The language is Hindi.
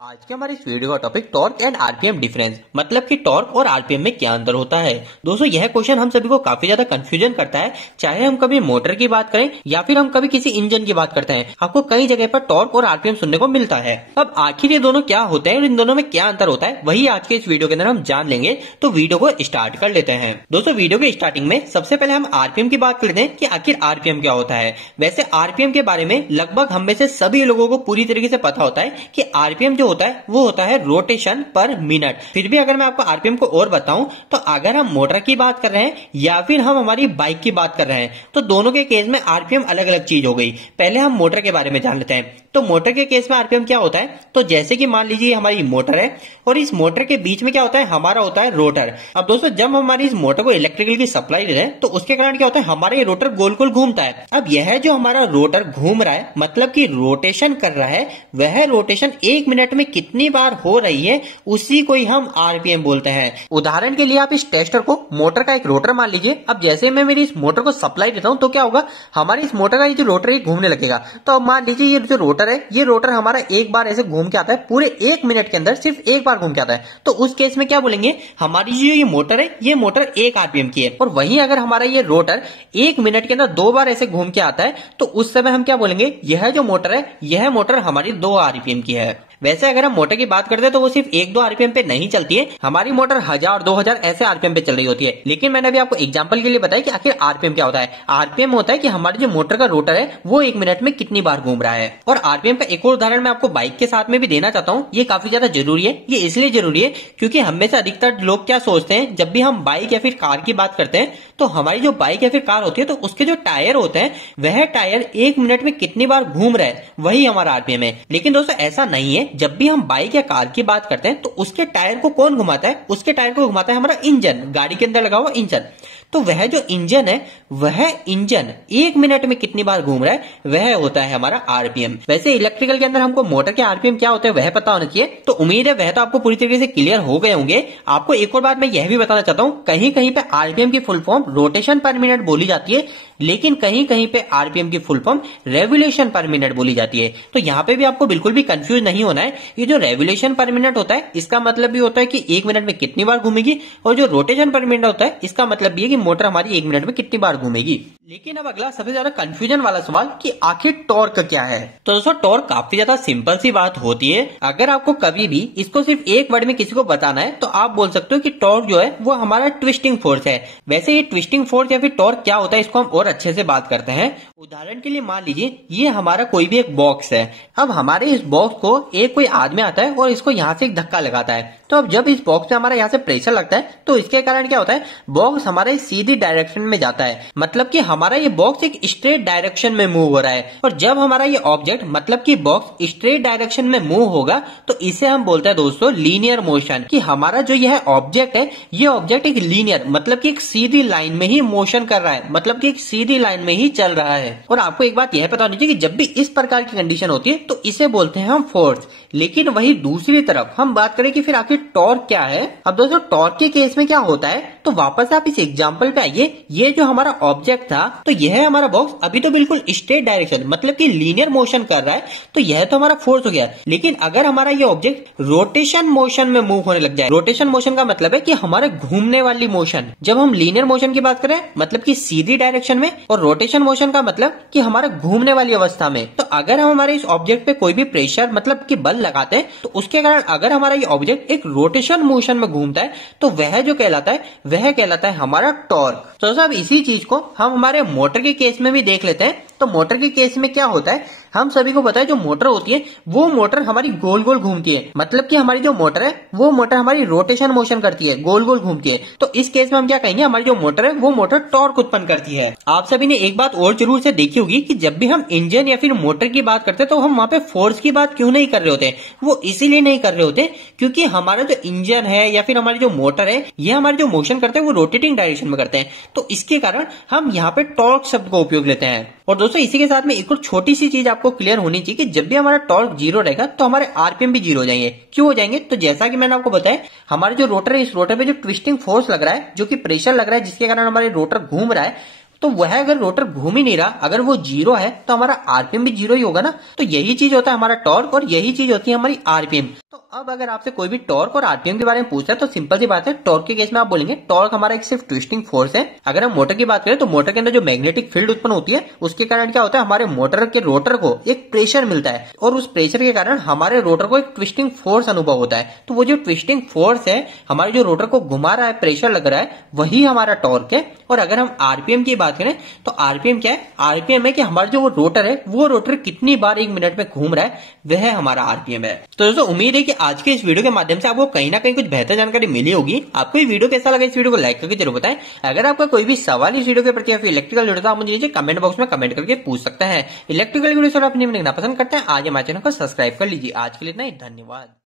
आज के हमारे इस वीडियो का topic torque and RPM difference, मतलब कि टॉर्क और आरपीएम में क्या अंतर होता है। दोस्तों यह क्वेश्चन हम सभी को काफी ज्यादा कंफ्यूजन करता है, चाहे हम कभी मोटर की बात करें या फिर हम कभी किसी इंजन की बात करते हैं। आपको कई जगह पर टॉर्क और आरपीएम सुनने को मिलता है। अब आखिर ये दोनों क्या होते हैं और इन दोनों में क्या अंतर होता है, वही आज के इस वीडियो के अंदर हम जान लेंगे। तो वीडियो को स्टार्ट कर लेते हैं। दोस्तों वीडियो के स्टार्टिंग में सबसे पहले हम आरपीएम की बात कर लेते हैं कि आखिर आरपीएम क्या होता है। वैसे आरपीएम के बारे में लगभग हम में से सभी लोगों को पूरी तरीके से पता होता है कि आरपीएम जो होता है वो होता है रोटेशन पर मिनट। फिर भी अगर मैं आपको आरपीएम को और बताऊं तो अगर हम मोटर की बात कर रहे हैं या फिर हम हमारी बाइक की बात कर रहे हैं तो दोनों के केस में आरपीएम अलग अलग चीज हो गई। पहले हम मोटर के बारे में जान लेते हैं। तो मोटर के केस में आरपीएम क्या होता है, तो जैसे कि मान लीजिए हमारी मोटर है और इस मोटर के बीच में क्या होता है, हमारा होता है रोटर। अब दोस्तों जब हमारी इस मोटर को इलेक्ट्रिकल की सप्लाई दे रहे हैं तो उसके कारण क्या होता है, हमारा ये रोटर गोल गोल घूमता है। अब यह जो हमारा रोटर घूम रहा है मतलब कि रोटेशन कर रहा है, वह रोटेशन 1 मिनट में कितनी बार हो रही है उसी को ही हम आरपीएम बोलते हैं। उदाहरण के लिए आप इस टेस्टर को मोटर का एक रोटर मान लीजिए। अब जैसे मैं मेरी इस मोटर को सप्लाई देता हूं तो क्या होगा, हमारी इस मोटर का ये जो रोटर है घूमने लगेगा। तो अब मान लीजिए ये जो रोटर है, ये रोटर हमारा एक बार ऐसे घूम के आता है, पूरे 1 मिनट के अंदर सिर्फ एक बार घूम के आता है। तो उस केस में क्या बोलेंगे, हमारी जो ये मोटर है ये मोटर 1 आरपीएम की है। और वहीं अगर हमारा ये रोटर 1 मिनट के अंदर 2 बार ऐसे घूम के आता है तो उस समय हम क्या बोलेंगे, यह जो मोटर है यह मोटर हमारी 2 आरपीएम की है। वैसे अगर हम मोटर की बात करते हैं तो वो सिर्फ 1-2 आरपीएम पे नहीं चलती है, हमारी मोटर 1000-2000 ऐसे आरपीएम पे चल रही होती है। लेकिन मैंने अभी आपको एग्जांपल के लिए बताया कि आखिर आरपीएम क्या होता है। आरपीएम होता है कि हमारी जो मोटर का रोटर है वो 1 मिनट में कितनी बार घूम रहा है। और आरपीएम का एक और उदाहरण मैं आपको बाइक के साथ में भी देना चाहता हूँ। ये काफी ज्यादा जरूरी है। ये इसलिए जरूरी है क्योंकि हम में से अधिकतर लोग क्या सोचते हैं, जब भी हम बाइक या फिर कार की बात करते हैं तो हमारी जो बाइक या फिर कार होती है तो उसके जो टायर होते हैं वह टायर 1 मिनट में कितनी बार घूम रहा है वही हमारा आरपीएम है। लेकिन दोस्तों ऐसा नहीं है। जब भी हम बाइक या कार की बात करते हैं तो उसके टायर को कौन घुमाता है, उसके टायर को घुमाता है हमारा इंजन, गाड़ी के अंदर लगा हुआ इंजन। तो वह जो इंजन है वह इंजन 1 मिनट में कितनी बार घूम रहा है वह होता है हमारा आरपीएम। वैसे इलेक्ट्रिकल के अंदर हमको मोटर के आरपीएम क्या होते हैं वह पता होना चाहिए। तो उम्मीद है वह तो आपको पूरी तरीके से क्लियर हो गए होंगे। आपको एक और बात मैं यह भी बताना चाहता हूं, कहीं कहीं पे आरपीएम की फुल फॉर्म रोटेशन पर मिनट बोली जाती है, लेकिन कहीं कहीं पे आरपीएम की फुल फॉर्म रेवोल्यूशन पर मिनट बोली जाती है। तो यहाँ पे भी आपको बिल्कुल भी कंफ्यूज नहीं होना है। ये जो रेवोल्यूशन पर मिनट होता है इसका मतलब भी होता है कि 1 मिनट में कितनी बार घूमेगी, और जो रोटेशन पर मिनट होता है इसका मतलब भी है कि मोटर हमारी 1 मिनट में कितनी बार घूमेगी। लेकिन अब अगला सबसे ज्यादा कंफ्यूजन वाला सवाल कि आखिर टॉर्क क्या है। तो दोस्तों टॉर्क काफी ज्यादा सिंपल सी बात होती है। अगर आपको कभी भी इसको सिर्फ एक वर्ड में किसी को बताना है तो आप बोल सकते हो कि टॉर्क जो है वो हमारा ट्विस्टिंग फोर्स है। वैसे ये ट्विस्टिंग फोर्स या फिर टॉर्क क्या होता है इसको हम और अच्छे से बात करते हैं। उदाहरण के लिए मान लीजिए ये हमारा कोई भी एक बॉक्स है। अब हमारे इस बॉक्स को एक कोई आदमी आता है और इसको यहाँ से एक धक्का लगाता है। तो अब जब इस बॉक्स में हमारा यहाँ से प्रेशर लगता है तो इसके कारण क्या होता है, बॉक्स हमारे सीधी डायरेक्शन में जाता है। मतलब कि हमारा ये बॉक्स एक स्ट्रेट डायरेक्शन में मूव हो रहा है। और जब हमारा ये ऑब्जेक्ट मतलब कि बॉक्स स्ट्रेट डायरेक्शन में मूव होगा तो इसे हम बोलते हैं दोस्तों लीनियर मोशन। कि हमारा जो यह ऑब्जेक्ट है ये ऑब्जेक्ट एक लीनियर मतलब कि एक सीधी लाइन में ही मोशन कर रहा है, मतलब कि एक सीधी लाइन में ही चल रहा है। और आपको एक बात यह पता होनी चाहिए कि जब भी इस प्रकार की कंडीशन होती है तो इसे बोलते हैं हम फोर्स। लेकिन वही दूसरी तरफ हम बात करें कि फिर आखिर टॉर्क क्या है। अब दोस्तों टॉर्क के केस में क्या होता है, तो वापस आप इस एग्जांपल पे आइए। ये जो हमारा ऑब्जेक्ट था तो यह हमारा बॉक्स अभी तो बिल्कुल स्ट्रेट डायरेक्शन मतलब कि लीनियर मोशन कर रहा है, तो यह तो हमारा फोर्स हो गया। लेकिन अगर हमारा ये ऑब्जेक्ट रोटेशन मोशन में मूव होने लग जाए, रोटेशन मोशन का मतलब है कि हमारे घूमने वाली मोशन। जब हम लीनियर मोशन की बात करें मतलब कि सीधी डायरेक्शन में, और रोटेशन मोशन का मतलब कि हमारे घूमने वाली अवस्था में। तो अगर हम हमारे इस ऑब्जेक्ट पे कोई भी प्रेशर मतलब कि बल लगाते हैं तो उसके कारण अगर हमारा ये ऑब्जेक्ट एक रोटेशन मोशन में घूमता है तो वह जो कहलाता है वह कहलाता है हमारा टॉर्क। तो सब इसी चीज को हम हमारे मोटर के केस में भी देख लेते हैं। तो मोटर के केस में क्या होता है, हम सभी को पता है जो मोटर होती है वो मोटर हमारी गोल गोल घूमती है। मतलब कि हमारी जो मोटर है वो मोटर हमारी रोटेशन मोशन करती है, गोल गोल घूमती है। तो इस केस में हम क्या कहेंगे, हमारी जो मोटर है वो मोटर टॉर्क उत्पन्न करती है। आप सभी ने एक बात और जरूर से देखी होगी कि जब भी हम इंजन या फिर मोटर की बात करते हैं तो हम वहां पे फोर्स की बात क्यों नहीं कर रहे होते। वो इसीलिए नहीं कर रहे होते क्योंकि हमारा जो इंजन है या फिर हमारी जो मोटर है ये हमारी जो मोशन करते हैं वो रोटेटिंग डायरेक्शन में करते हैं। तो इसके कारण हम यहाँ पे टॉर्क शब्द का उपयोग लेते हैं। और दोस्तों इसी के साथ में एक और छोटी सी चीज आपको क्लियर होनी चाहिए कि जब भी हमारा टॉर्क 0 रहेगा तो हमारे आरपीएम भी 0 हो जाएंगे। क्यों हो जाएंगे, तो जैसा कि मैंने आपको बताया हमारे जो रोटर है इस रोटर पे जो ट्विस्टिंग फोर्स लग रहा है, जो कि प्रेशर लग रहा है जिसके कारण हमारे रोटर घूम रहा है, तो वह अगर रोटर घूम ही नहीं रहा, अगर वो 0 है तो हमारा आरपीएम भी 0 ही होगा ना। तो यही चीज होता है हमारा टॉर्क और यही चीज होती है हमारी आरपीएम। तो अब अगर आपसे कोई भी टॉर्क और आरपीएम के बारे में पूछ रहा है तो सिंपल सी बात है, टॉर्क के केस में आप बोलेंगे टॉर्क हमारा एक सिर्फ ट्विस्टिंग फोर्स है। अगर हम मोटर की बात करें तो मोटर के अंदर जो मैग्नेटिक फील्ड उत्पन्न होती है उसके कारण क्या होता है, हमारे मोटर के रोटर को एक प्रेशर मिलता है और उस प्रेशर के कारण हमारे रोटर को एक ट्विस्टिंग फोर्स अनुभव होता है। तो वो जो ट्विस्टिंग फोर्स है, हमारे जो रोटर को घुमा रहा है, प्रेशर लग रहा है, वही हमारा टॉर्क है। और अगर हम आरपीएम की बात करें तो आरपीएम क्या है, आरपीएम है कि हमारा जो वो रोटर है वो रोटर कितनी बार 1 मिनट में घूम रहा है, वह हमारा आरपीएम है। तो दोस्तों उम्मीद है कि आज के इस वीडियो के माध्यम से आपको कहीं ना कहीं कुछ बेहतर जानकारी मिली होगी। आपको ये वीडियो कैसा लगा, इस वीडियो को लाइक करके जरूर बताएं। अगर आपका कोई भी सवाल इस वीडियो के प्रति या फिर इलेक्ट्रिकल वीडियो तो आप मुझे कमेंट बॉक्स में कमेंट करके पूछ सकते हैं। इलेक्ट्रिकल वीडियो आप देखना पसंद करते हैं आज हमारे चैनल को सब्सक्राइब कर लीजिए। आज के लिए इतना ही, धन्यवाद।